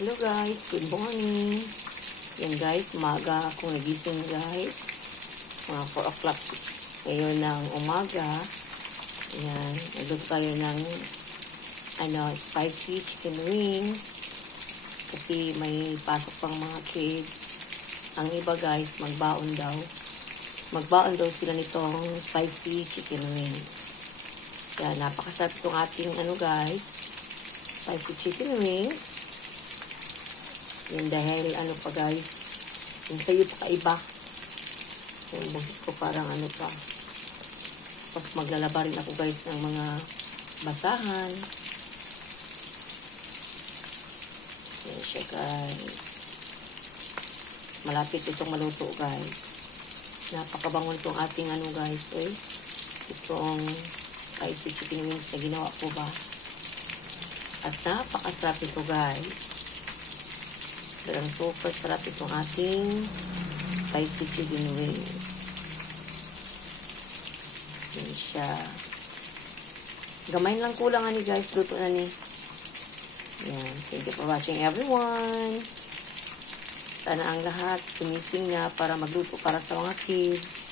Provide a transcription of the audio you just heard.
Hello guys, good morning. Yan guys, umaga akong nagising guys. Mga 4 o'clock ngayon ng umaga. Yan, nagluto tayo ng spicy chicken wings. Kasi may pasok pang mga kids. Ang iba guys, magbaon daw. Magbaon daw sila nitong spicy chicken wings. Yan, napakasarap itong ating guys, spicy chicken wings. Yan dahil pa guys, yung sayo pa kaiba. Yung boses ko parang pa. Tapos maglalaba rin ako guys ng mga basahan. Yan siya guys. Malapit itong maluto guys. Napakabangon itong ating guys. Itong spicy chicken wings na ginawa ko ba. At napakasarap ito guys. Pero super sarap itong ating spicy chicken wings. Yan siya. Gamay lang kulang guys. Luto na ni. Yan. Thank you for watching everyone. Sana ang lahat tumising na para magluto para sa mga kids.